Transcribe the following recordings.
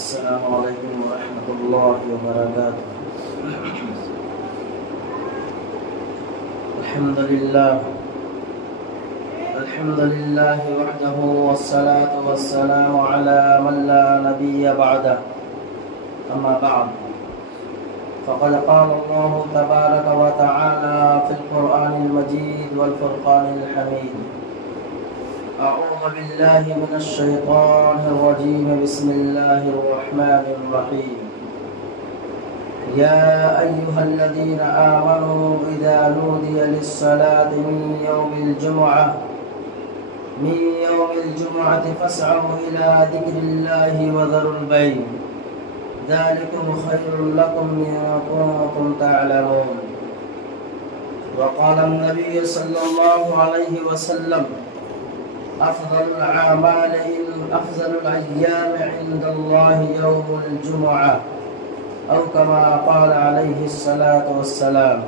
السلام علیکم ورحمۃ اللہ وبرکاتہ۔ الحمد للہ وحدہ والصلاة والسلام علی من لا نبی بعدہ، اما بعد فقد قال اللہ تبارک وتعالی فی القرآن المجید والفرقان الحمید۔ اعوذ باللہ من الشیطان الرجیم، بسم اللہ الرحمن الرحیم۔ يا أيها الذين آمنوا إذا نودي للصلاة من يوم الجمعة فاسعوا إلى ذكر الله وذروا البيع ذلكم خير لكم إن كنتم تعلمون۔ وقال النبي صلى الله عليه وسلم أفضل الأيام عند الله يوم الجمعة، أو كما قال عليه الصلاة والسلام۔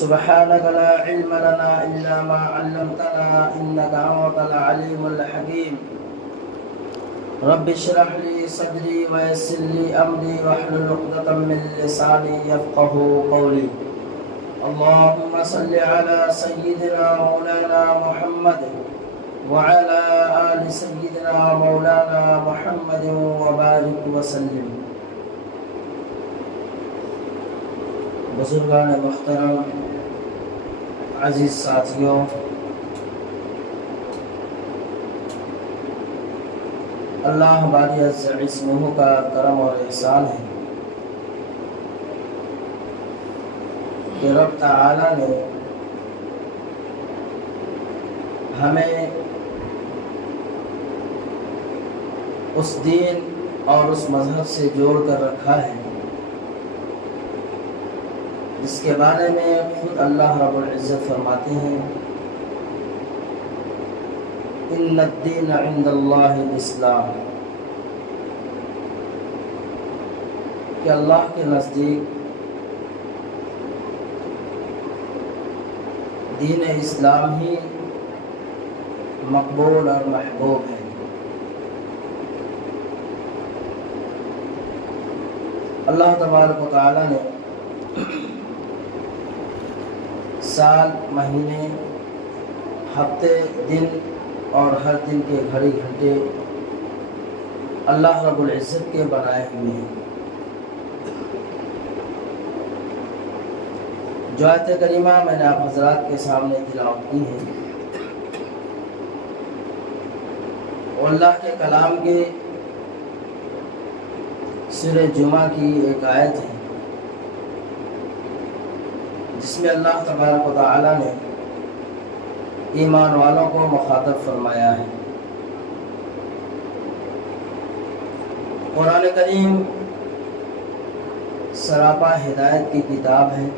سبحانك لا علم لنا إلا ما علمتنا إنك أنت العليم الحكيم۔ رب اشرح لي صدري ويسر لي أمري واحلل عقدة من لساني يفقهوا قولي۔ اللهم صل على سيدنا مولانا محمد وعلى آل سيدنا مولانا محمد وبارك وسلم۔ بزرگان محترم، عزیز ساتھیوں، اللہ باری عز اسمہ کا کرم اور احسان ہے کہ رب تعالی نے ہمیں اس دین اور اس مذہب سے جوڑ کر رکھا ہے جس کے بارے میں خود اللہ رب العزت فرماتے ہیں ان الدین عند اللہ الاسلام، کہ اللہ کے نزدیک دین اسلام ہی مقبول اور محبوب ہے۔ اللہ تبارک و تعالی نے سال، مہینے، ہفتے، دن اور ہر دن کے گھڑی گھنٹے اللہ رب العزت کے بنائے ہوئے ہیں۔ جو آیت کریمہ میں نے آپ حضرات کے سامنے تلاوت کی ہے، وہ اللہ کے کلام کے سورہ جمعہ کی ایک آیت ہے جس میں اللہ تبارک و تعالی نے ایمان والوں کو مخاطب فرمایا ہے۔ قرآن کریم سراپا ہدایت کی کتاب ہے،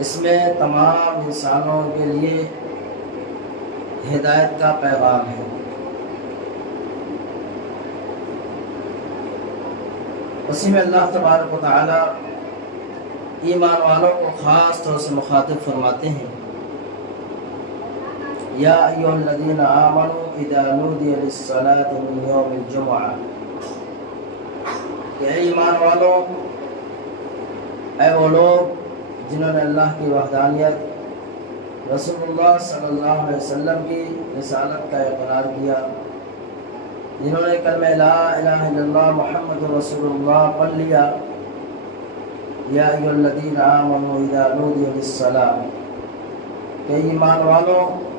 اس میں تمام انسانوں کے لیے ہدایت کا پیغام ہے۔ اسی میں اللہ تبارک و تعالی ایمان والوں کو خاص طور سے مخاطب فرماتے ہیں یا ایھا الذین آمنوا اذا نودی للصلاة من یوم الجمعہ، کہ اے ایمان والوں، اے وہ لوگ جنہوں نے اللہ کی وحدانیت، رسول اللہ صلی اللہ علیہ وسلم کی رسالت کا اقرار کیا، جنہوں نے کلمہ لا الہ الا اللہ محمد رسول اللہ پڑھ لیا، یا ایھا الذین آمنوا اذا نودی للصلاة، کہ ایمان والوں،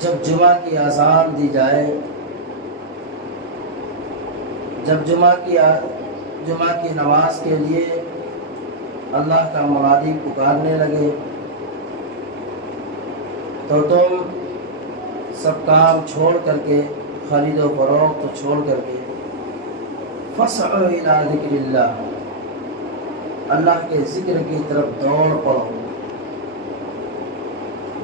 جب جمعہ کی اذان دی جائے، جب جمعہ کی نماز کے لیے اللہ کا منادی پکارنے لگے، تو تم سب کام چھوڑ کر کے، خرید و فروخت چھوڑ کر کے، فاسعوا الی ذکر اللہ، اللہ کے ذکر کی طرف دوڑ پڑو۔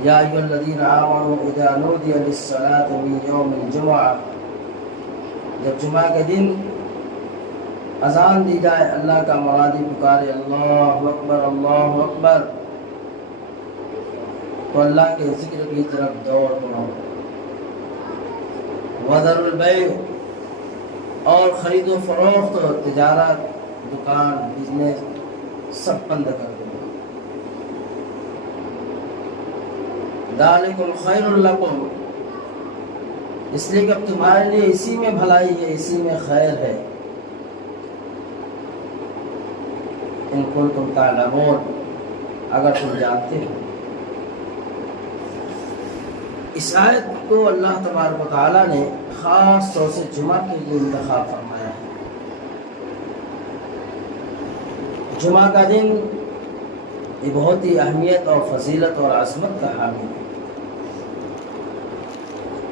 یا ایھا الذین آمنوا اذا نودی للصلاة من یوم الجمعہ، جب جمعہ کے دن اذان دی جائے، اللہ کا منادی پکارے اللہ اکبر اللہ اکبر، تو اللہ کے ذکر کی طرف دوڑ پڑو۔ وذر البیع، اور خرید و فروخت اور تجارت، دکان، بزنس سب بند کر دو۔ ذالکم خیر لکم، اس لیے کہ اب تمہارے لیے اسی میں بھلائی ہے، اسی میں خیر ہے۔ ان کنتم تعلمون، اگر تم جانتے ہو۔ اس آیت کو اللہ تبارک و تعالیٰ نے خاص طور سے جمعہ کے لیے انتخاب فرمایا ہے۔ جمعہ کا دن یہ بہت ہی اہمیت اور فضیلت اور عظمت کا حامل ہے۔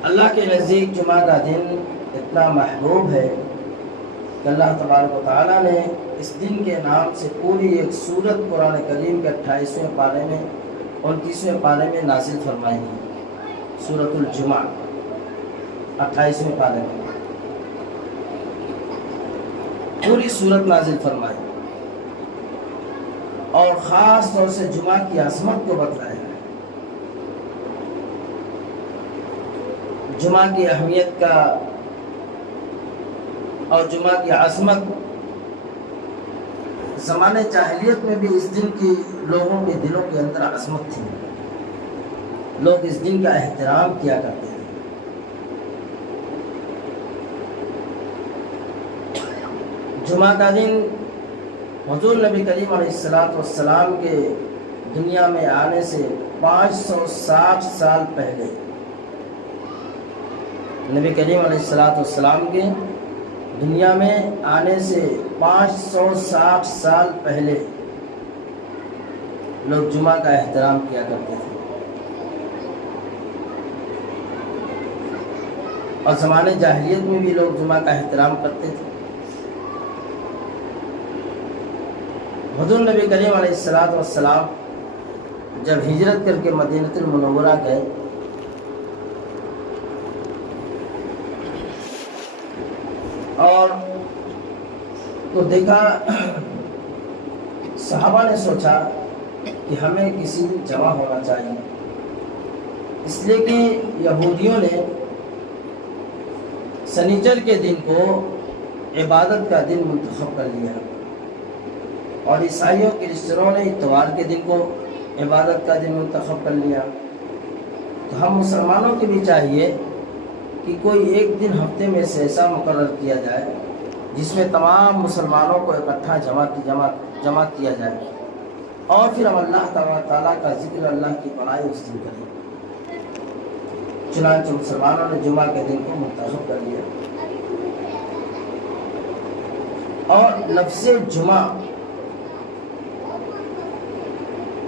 اللہ کے نزدیک جمعہ کا دن اتنا محبوب ہے کہ اللہ تبارک و تعالیٰ نے اس دن کے نام سے پوری ایک سورت قرآن کریم کے 28ویں پارے میں 29ویں پارے میں نازل فرمائی ہے۔ سورۃ الجمعہ 28ویں پارے میں پوری سورت نازل فرمائی، اور خاص طور سے جمعہ کی عظمت کو بتلایا ہے، جمعہ کی اہمیت کا اور جمعہ کی عظمت۔ زمانے جاہلیت میں بھی اس دن کی لوگوں کے دلوں کے اندر عظمت تھی، لوگ اس دن کا احترام کیا کرتے تھے۔ جمعہ کا دن حضور نبی کریم علیہ السلام کے دنیا میں آنے سے 560 سال پہلے، نبی کریم علیہ السلام کے دنیا میں آنے سے 560 سال پہلے لوگ جمعہ کا احترام کیا کرتے تھے، اور زمانے جاہلیت میں بھی لوگ جمعہ کا احترام کرتے تھے۔ حضور نبی کریم علیہ السلام جب ہجرت کر کے مدینہ المنورہ گئے اور تو دیکھا، صحابہ نے سوچا کہ ہمیں کسی دن جمع ہونا چاہیے، اس لیے کہ یہودیوں نے سنیچر کے دن کو عبادت کا دن منتخب کر لیا، اور عیسائیوں کرسچنوں نے اتوار کے دن کو عبادت کا دن منتخب کر لیا۔ تو ہم مسلمانوں کے بھی چاہیے کہ کوئی ایک دن ہفتے میں سے ایسا مقرر کیا جائے جس میں تمام مسلمانوں کو اکٹھا جمع کیا جائے، اور پھر ہم اللہ تعالیٰ کا ذکر، اللہ کی بڑائی اس دن کریں۔ چنانچہ مسلمانوں نے جمعہ کے دن کو منتخب کر لیا، اور لفظ جمعہ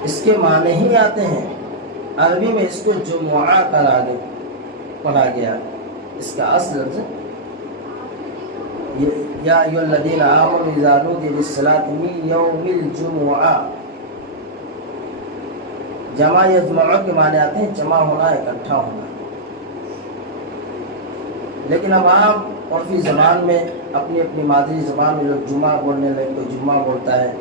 اس کے معنی ہی آتے ہیں، عربی میں اس کو جمعہ پڑھا گیا۔ اس کا اصل لفظ یا ایھا الذین آمنوا اذا نودی للصلاۃ من یوم الجمعہ، جمع یجمع کے معنی آتے ہیں جمع ہونا، اکٹھا ہونا۔ لیکن اب عام عرفی زبان میں، اپنی اپنی مادری زبان میں لوگ جمعہ بولنے لگے، کوئی جمعہ بولتا ہے۔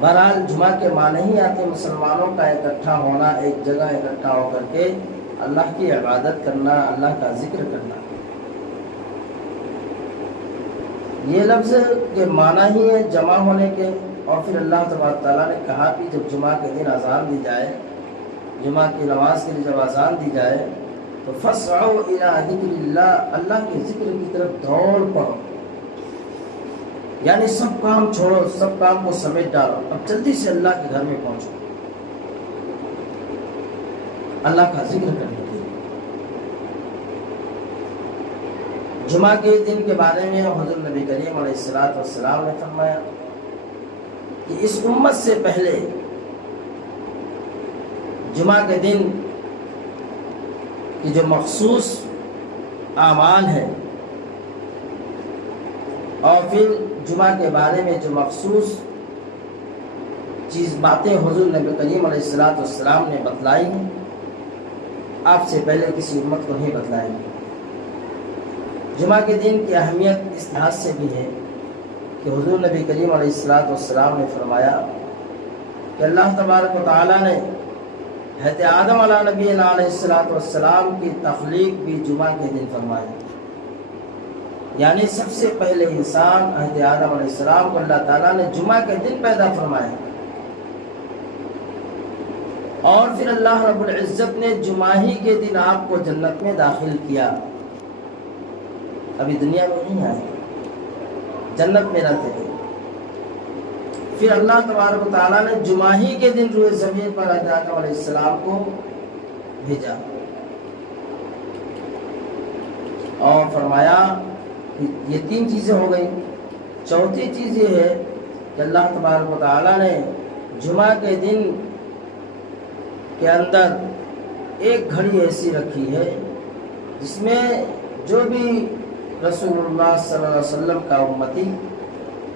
بہرحال جمعہ کے معنی ہی آتے ہیں مسلمانوں کا اکٹھا ہونا، ایک جگہ اکٹھا ہو کر کے اللہ کی عبادت کرنا، اللہ کا ذکر کرنا۔ یہ لفظ کے معنی ہی ہے جمع ہونے کے۔ اور پھر اللہ تبارک تعالیٰ نے کہا کہ جب جمعہ کے دن اذان دی جائے، جمعہ کی نماز کے لیے جب اذان دی جائے تو فَاسْعَوْا إِلَىٰ ذِكْرِ اللَّهِ، اللہ کے ذکر کی طرف دوڑ پڑو، یعنی سب کام چھوڑو، سب کام کو سمیٹ ڈالو، اب جلدی سے اللہ کے گھر میں پہنچو اللہ کا ذکر کرنے کے لیے۔ جمعہ کے دن کے بارے میں حضور نبی کریم علیہ السلام نے فرمایا کہ اس امت سے پہلے جمعہ کے دن کی جو مخصوص اعمال ہیں، اور پھر جمعہ کے بارے میں جو مخصوص باتیں حضور نبی کریم علیہ السلام نے بتلائی ہیں، آپ سے پہلے کسی امت کو نہیں بتلائی ہیں۔ جمعہ کے دن کی اہمیت اس لحاظ سے بھی ہے کہ حضور نبی کریم علیہ السلام نے فرمایا کہ اللہ تبارک و تعالیٰ نے حضرت آدم علیہ نبی علیہ السلام کی تخلیق بھی جمعہ کے دن فرمائی، یعنی سب سے پہلے انسان حضرت آدم علیہ السلام کو اللہ تعالیٰ نے جمعہ کے دن پیدا فرمایا، اور پھر اللہ رب العزت نے جمعہ ہی کے دن آپ کو جنت میں داخل کیا۔ ابھی دنیا میں نہیں آئے، جنت میں رہتے تھے، پھر اللہ تبارک و تعالیٰ نے جمعہ ہی کے دن روئے زمین پر حضرت آدم علیہ السلام کو بھیجا اور فرمایا کہ یہ 3 چیزیں ہو گئی۔ چوتھی چیز یہ ہے کہ اللہ تبارک و تعالیٰ نے جمعہ کے دن کے اندر ایک گھڑی ایسی رکھی ہے جس میں جو بھی رسول اللہ صلی اللہ علیہ وسلم کا امتی،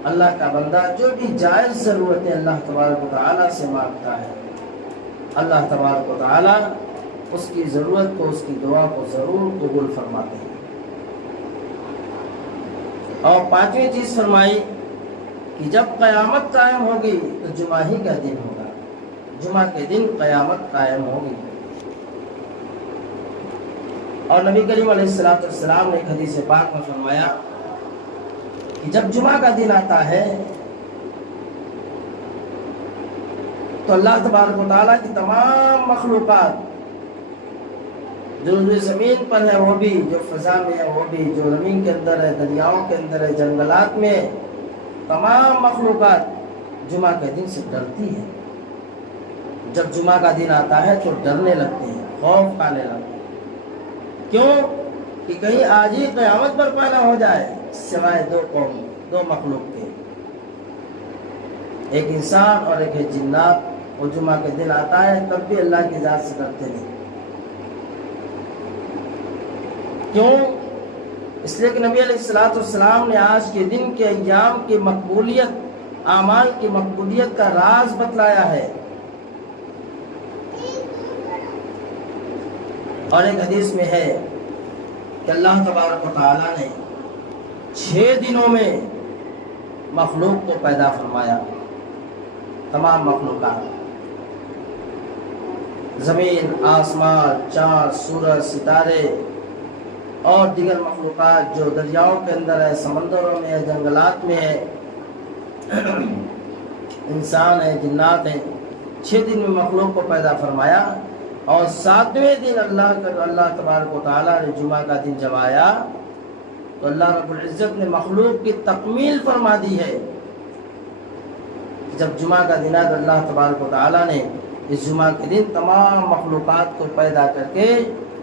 اللہ کا بندہ، جو بھی جائز ضرورتیں اللہ تبارک و تعالیٰ سے مانگتا ہے، اللہ تبارک و تعالیٰ اس کی ضرورت کو، اس کی دعا کو ضرور قبول فرماتے ہیں۔ اور 5ویں چیز فرمائی کہ جب قیامت قائم ہوگی تو جمعہ ہی کا دن ہوگا، جمعہ کے دن قیامت قائم ہوگی۔ اور نبی کریم علیہ السلام نے ایک حدیث پاک میں فرمایا کہ جب جمعہ کا دن آتا ہے تو اللہ تبارک و تعالیٰ کی تمام مخلوقات جو زمین پر ہے وہ بھی، جو فضا میں ہے وہ بھی، جو زمین کے اندر ہے، دریاؤں کے اندر ہے، جنگلات میں، تمام مخلوقات جمعہ کے دن سے ڈرتی ہے۔ جب جمعہ کا دن آتا ہے تو ڈرنے لگتے ہیں، خوف کھانے لگتے ہیں۔ کیوں؟ کہ کہیں آج ہی قیامت برپا نہ ہو جائے، سوائے 2 قوم، 2 مخلوق کے، ایک انسان اور ایک ہے جنات۔ وہ جمعہ کے دن آتا ہے تب بھی اللہ کی ذات سے ڈرتے نہیں۔ کیوں؟ اس لیے کہ نبی علیہ السلام نے آج کے دن کے ایام کی مقبولیت، اعمال کی مقبولیت کا راز بتلایا ہے۔ اور ایک حدیث میں ہے کہ اللہ تبارک و تعالیٰ نے 6 دنوں میں مخلوق کو پیدا فرمایا، تمام مخلوقات، زمین، آسمان، چاند، سورج، ستارے اور دیگر مخلوقات جو دریاؤں کے اندر ہے، سمندروں میں ہے، جنگلات میں ہے، انسان ہے، جنات ہیں۔ 6 دن میں مخلوق کو پیدا فرمایا، اور 7ویں دن اللہ تبارک و تعالیٰ نے جمعہ کا دن جب آیا تو اللہ رب العزت نے مخلوق کی تکمیل فرما دی ہے۔ جب جمعہ کا دن آیا تو اللہ تبارک و تعالیٰ نے اس جمعہ کے دن تمام مخلوقات کو پیدا کر کے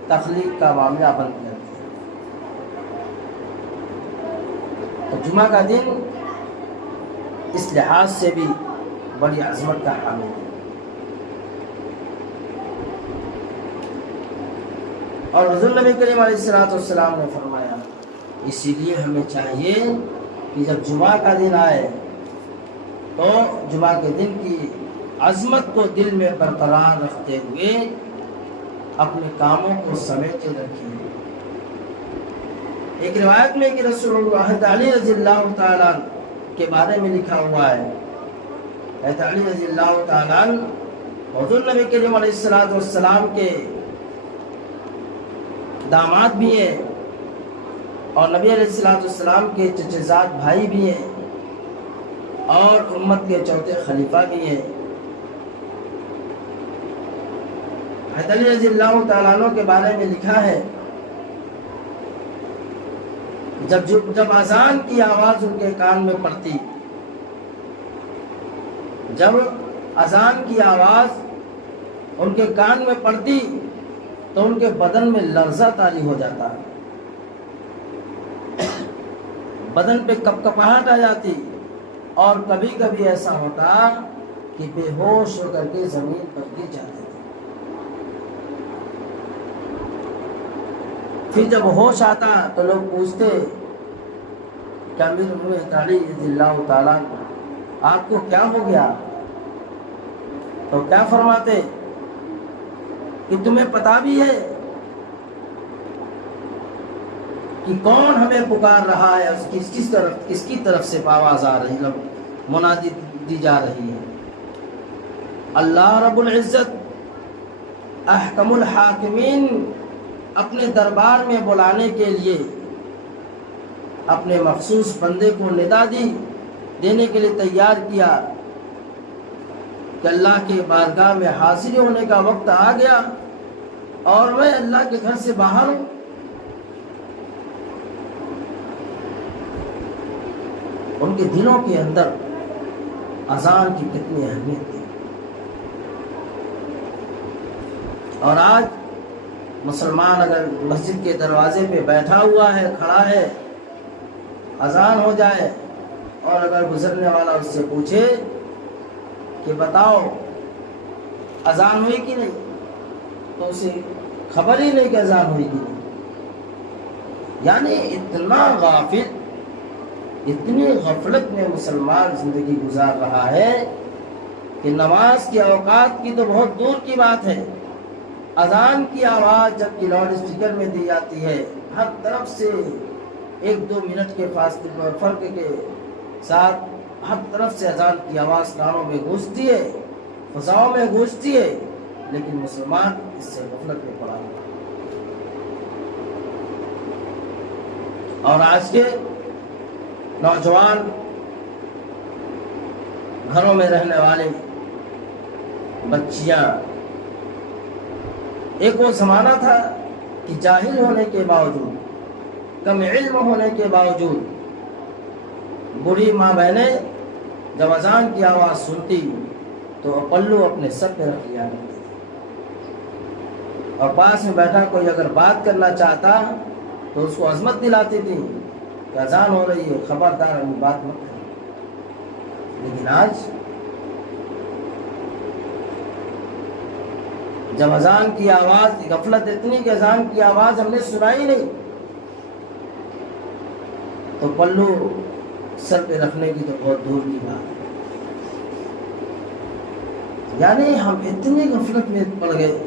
تخلیق کا معاملہ بند کر دیا۔ تو جمعہ کا دن اس لحاظ سے بھی بڑی عظمت کا حامل ہے۔ اور حضور نبی کریم علیہ السلام نے فرمایا، اسی لیے ہمیں چاہیے کہ جب جمعہ کا دن آئے تو جمعہ کے دن کی عظمت کو دل میں برقرار رکھتے ہوئے اپنے کاموں کو سمیٹے رکھیں۔ ایک روایت میں کہ رسول اللہ حضرت علی رضی اللہ تعالیٰ کے بارے میں لکھا ہوا ہے، حضرت علی رضی اللہ تعالیٰ حضور نبی کریم علیہ السلام کے داماد بھی ہیں اور نبی علیہ السلام کے چچے زاد بھائی بھی ہیں اور امت کے 4تھے خلیفہ بھی ہیں۔ حضرت علی رضی اللہ تعالیٰ عنہ کے بارے میں لکھا ہے، جب اذان کی آواز ان کے کان میں پڑتی، جب اذان کی آواز ان کے کان میں پڑتی تو ان کے بدن میں لرزہ طاری ہو جاتا، بدن پہ کپکپاہٹ آ جاتی، اور کبھی کبھی ایسا ہوتا کہ بے ہوش ہو کر کے زمین پر گر جاتے تھے۔ پھر جب ہوش آتا تو لوگ پوچھتے کہ امیر المومنین علی رضی اللہ تعالیٰ آپ کو کیا ہو گیا؟ تو کیا فرماتے کہ تمہیں پتا بھی ہے کہ کون ہمیں پکار رہا ہے، کس کی طرف سے آواز آ رہی ہے، منادی دی جا رہی ہے؟ اللہ رب العزت احکم الحاکمین اپنے دربار میں بلانے کے لیے اپنے مخصوص بندے کو ندا دینے کے لیے تیار کیا کہ اللہ کی بارگاہ میں حاضر ہونے کا وقت آ گیا اور میں اللہ کے گھر سے باہر ہوں. ان کے دلوں کے اندر اذان کی کتنی اہمیت تھی. اور آج مسلمان اگر مسجد کے دروازے پہ بیٹھا ہوا ہے، کھڑا ہے، اذان ہو جائے اور اگر گزرنے والا اس سے پوچھے کہ بتاؤ اذان ہوئی کہ نہیں، تو اسے خبر ہی نہیں کہ اذان ہوئی کہ نہیں. یعنی اتنا غافل، اتنی غفلت میں مسلمان زندگی گزار رہا ہے کہ نماز کے اوقات کی تو بہت دور کی بات ہے، اذان کی آواز جب کہ لاؤڈ اسپیکر میں دی جاتی ہے، ہر طرف سے 1-2 منٹ کے فاصلے فرق کے ساتھ ہر طرف سے اذان کی آواز کانوں میں گونجتی ہے، فضاؤں میں گونجتی ہے، لیکن مسلمان اس سے غفلت میں پڑا ہوا. اور آج کے نوجوان گھروں میں رہنے والے بچیاں، ایک وہ زمانہ تھا کہ جاہل ہونے کے باوجود، کم علم ہونے کے باوجود بوڑھی ماں بہنیں جب اذان کی آواز سنتی تو پلو اپنے سر پہ رکھ لیا کرتی تھی، اور پاس میں بیٹھا کوئی اگر بات کرنا چاہتا تو اس کو عظمت دلاتی تھی کہ اذان ہو رہی ہے، خبردار ابھی بات مت کرو. لیکن آج جب اذان کی آواز، غفلت اتنی کہ اذان کی آواز ہم نے سنائی نہیں، تو پلو سر پہ رکھنے کی تو بہت دور کی بات ہے. یعنی ہم اتنی غفلت میں پڑ گئے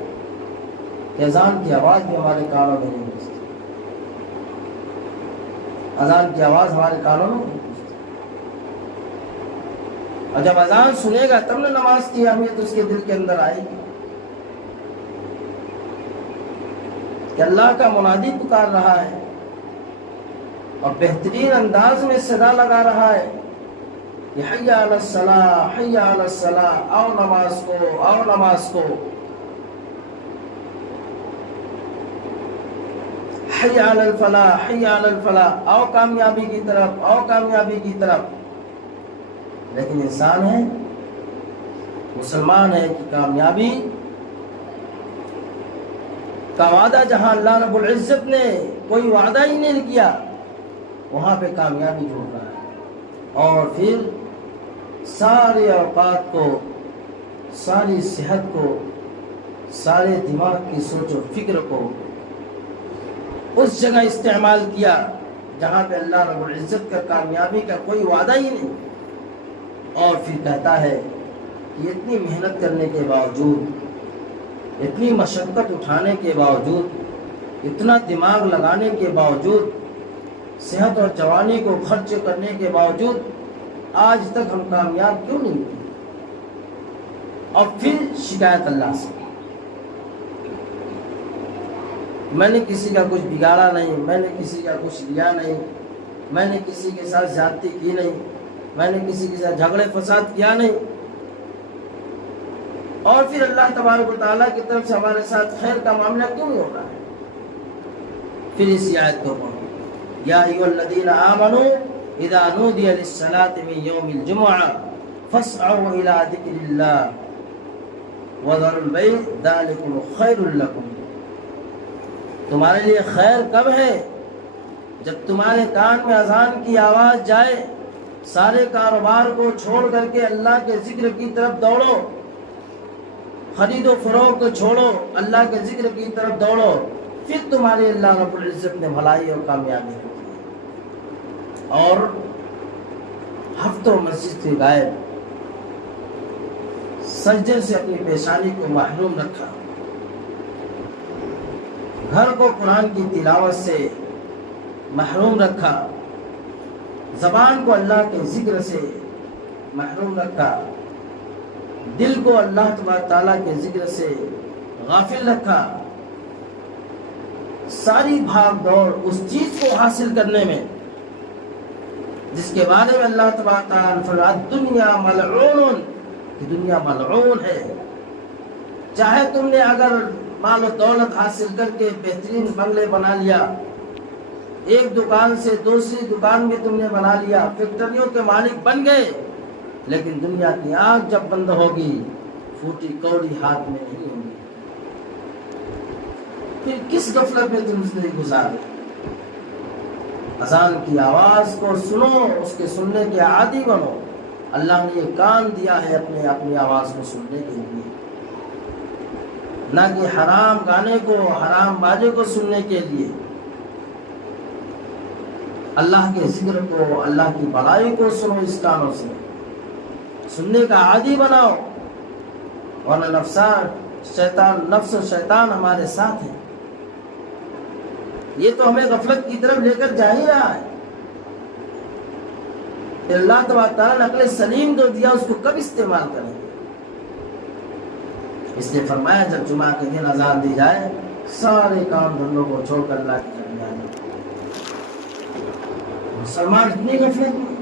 کہ اذان کی آواز بھی ہمارے کانوں میں نہیں گھستی، اذان کی آواز ہمارے کانوں میں نہیں گھستی. اور جب اذان سنے گا تب نہ نماز کی اہمیت اس کے دل کے اندر آئے گی کہ اللہ کا منادی پکار رہا ہے اور بہترین انداز میں صدا لگا رہا ہے کہ حی علی الصلاۃ، حی علی الصلاۃ، آؤ نماز کو، آؤ نماز کو، حی علی الفلاح، حی علی الفلاح، آؤ کامیابی کی طرف، آؤ کامیابی کی طرف. لیکن انسان ہے، مسلمان ہے کہ کامیابی کا وعدہ جہاں اللہ رب العزت نے کوئی وعدہ ہی نہیں کیا، وہاں پہ کامیابی ڈھونڈ رہا ہے. اور پھر سارے اوقات کو، ساری صحت کو، سارے دماغ کی سوچ و فکر کو اس جگہ استعمال کیا جہاں پہ اللہ رب العزت کا کامیابی کا کوئی وعدہ ہی نہیں. اور پھر کہتا ہے کہ اتنی محنت کرنے کے باوجود، اتنی مشقت اٹھانے کے باوجود، اتنا دماغ لگانے کے باوجود، صحت اور جوانی کو خرچ کرنے کے باوجود آج تک ہم کامیاب کیوں نہیں ہوئے؟ اور پھر شکایت اللہ سے، میں نے کسی کا کچھ بگاڑا نہیں، میں نے کسی کا کچھ لیا نہیں، میں نے کسی کے ساتھ زیادتی کی نہیں، میں نے کسی کے ساتھ جھگڑے فساد کیا نہیں. اور پھر اللہ تبارک و تعالیٰ کی طرف سے ہمارے ساتھ خیر کا معاملہ کیوں نہیں ہو رہا ہے؟ پھر اسی آیت کو پڑھو، یا ایھا الذین آمنوا اذا نودی للصلاۃ من یوم الجمعہ فاسعوا الی ذکر اللہ وذروا البیع ذلکم خیر لکم. تمہارے لیے خیر کب ہے؟ جب تمہارے کان میں اذان کی آواز جائے، سارے کاروبار کو چھوڑ کر کے اللہ کے ذکر کی طرف دوڑو، خرید و فروخت کو چھوڑو، اللہ کے ذکر کی طرف دوڑو، پھر تمہارے اللہ رب العزت نے بھلائی اور کامیابی ہوتی ہے. اور ہفتوں مسجد سے غائب، سجدے سے اپنی پیشانی کو محروم رکھا، گھر کو قرآن کی تلاوت سے محروم رکھا، زبان کو اللہ کے ذکر سے محروم رکھا، دل کو اللہ تبارک تعالیٰ کے ذکر سے غافل رکھا، ساری بھاگ دوڑ اس چیز کو حاصل کرنے میں جس کے بارے میں اللہ تبارک تعالیٰ نے فرمایا دنیا ملعون، کہ دنیا ملعون ہے۔ چاہے تم نے اگر مال و دولت حاصل کر کے بہترین بنگلے بنا لیا، ایک دکان سے دوسری دکان بھی تم نے بنا لیا، فیکٹریوں کے مالک بن گئے، لیکن دنیا کی آنکھ جب بند ہوگی پھوٹی کوڑی ہاتھ میں نہیں ہوگی۔ پھر کس غفلت میں تم زندگی گزارے؟ اذان کی آواز کو سنو، اس کے سننے کے عادی بنو۔ اللہ نے یہ کان دیا ہے اپنی آواز کو سننے کے لیے، نہ کہ حرام گانے کو، حرام باجے کو سننے کے لیے۔ اللہ کے ذکر کو، اللہ کی بڑائی کو سنو اس کانوں سے، سننے کا عادی بناؤ، ورنہ نفس و شیطان ہمارے ساتھ ہے۔ یہ تو ہمیں غفلت کی طرف لے کر جا ہی رہا ہے۔ اللہ تبارک تعالیٰ نے عقل سلیم جو دیا اس کو کب استعمال کریں گے؟ اس نے فرمایا جب جمعہ کے دن اذان دی جائے سارے کام دھندوں کو چھوڑ کر اللہ کی جگہ جائے۔ مسلمان اتنی غفلت میں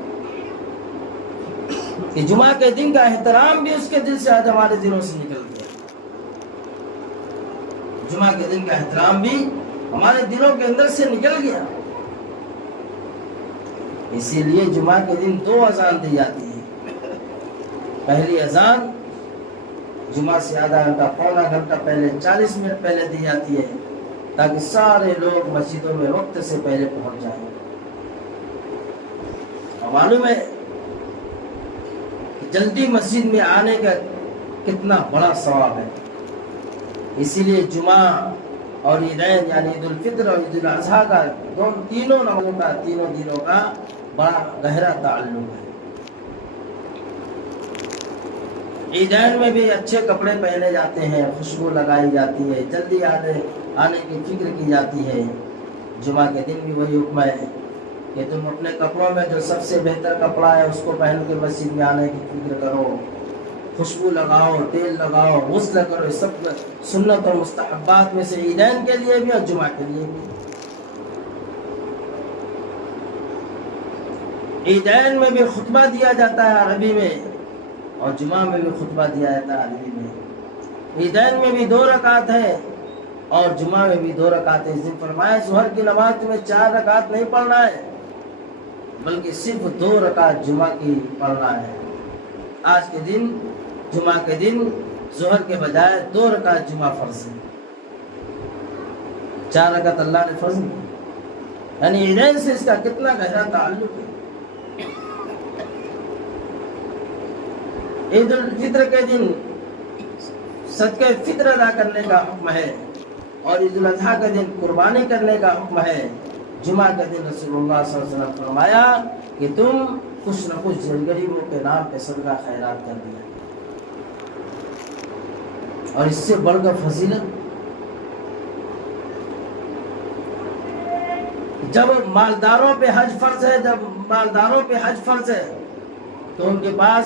کہ جمعہ کے دن کا احترام بھی اس کے دل سے آج ہمارے دلوں سے نکل گیا۔ جمعہ کے دن کا احترام بھی ہمارے دلوں کے اندر سے نکل گیا۔ اسی لیے جمعہ کے دن 2 اذان دی جاتی ہے۔ پہلی اذان جمعہ سے آدھا گھنٹہ پونا گھنٹہ پہلے 40 منٹ پہلے دی جاتی ہے تاکہ سارے لوگ مسجدوں میں وقت سے پہلے پہنچ جائیں۔ اور معلوم ہے کہ جلدی مسجد میں آنے کا کتنا بڑا ثواب ہے۔ اسی لیے جمعہ اور عیدین یعنی عید الفطر اور عید الاضحیٰ کا تینوں نمازوں کا، تینوں دنوں کا بڑا گہرا تعلق ہے۔ عیدین میں بھی اچھے کپڑے پہنے جاتے ہیں، خوشبو لگائی جاتی ہے، جلدی آنے کی فکر کی جاتی ہے۔ جمعہ کے دن بھی وہی حکم ہے کہ تم اپنے کپڑوں میں جو سب سے بہتر کپڑا ہے اس کو پہن کے مسجد میں آنے کی فکر کرو، خوشبو لگاؤ، تیل لگاؤ، غسل کرو۔ یہ سب سنت اور مستحبات میں سے عیدین کے لیے بھی اور جمعہ کے لیے بھی۔ عیدین میں بھی خطبہ دیا جاتا ہے عربی میں، اور جمعہ میں بھی خطبہ دیا جاتا ہے عربی میں۔ عیدین میں بھی 2 رکعت ہے اور جمعہ میں بھی 2 رکعت ہے۔ اس دن فرمایا ظہر کی نماز میں 4 رکعت نہیں پڑھنا ہے بلکہ صرف 2 رکعت جمعہ کی پڑھنا ہے۔ آج کے دن جمعہ کے دن ظہر کے بجائے 2 رکعت جمعہ فرض ہے، 4 رکعت اللہ نے فرض کی۔ یعنی عیدین سے اس کا کتنا گہرا تعلق ہے۔ عید الفطر کے دن صدقہ فطر ادا کرنے کا حکم ہے اور عید الاضحیٰ کے دن قربانی کرنے کا حکم ہے۔ جمعہ کے دن رسول اللہ صلی اللہ علیہ وسلم فرمایا کہ تم کچھ نہ کچھ غریبوں کے نام پہ صدقہ خیرات کر دیا، اور اس سے بڑھ کر فضیلت جب مالداروں پہ حج فرض ہے، تو ان کے پاس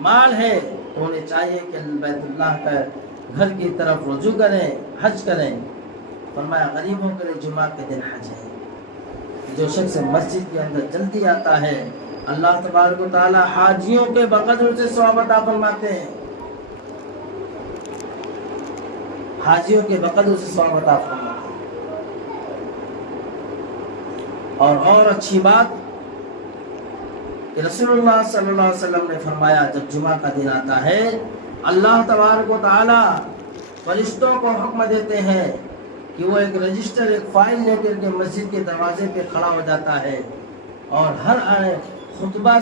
مال ہے تو انہیں چاہیے کہ بیت اللہ کا گھر کی طرف رجوع کریں، حج کریں۔ فرمایا غریبوں کے لیے جمعہ کے دن حج ہے۔ جو شخص مسجد کے اندر جلدی آتا ہے اللہ تبارک و تعالی حاجیوں کے بقدر سے ثواب عطا فرماتے ہیں، حاجیوں کے بقدر سے ثواب عطا فرماتے ہیں۔ اور اچھی بات کہ رسول اللہ صلی اللہ علیہ وسلم نے فرمایا جب جمعہ کا دن آتا ہے اللہ تبارک و تعالی فرشتوں کو حکم دیتے ہیں کہ وہ ایک رجسٹر، ایک فائل لے کر کے مسجد کے دروازے پہ کھڑا ہو جاتا ہے اور ہر خطبہ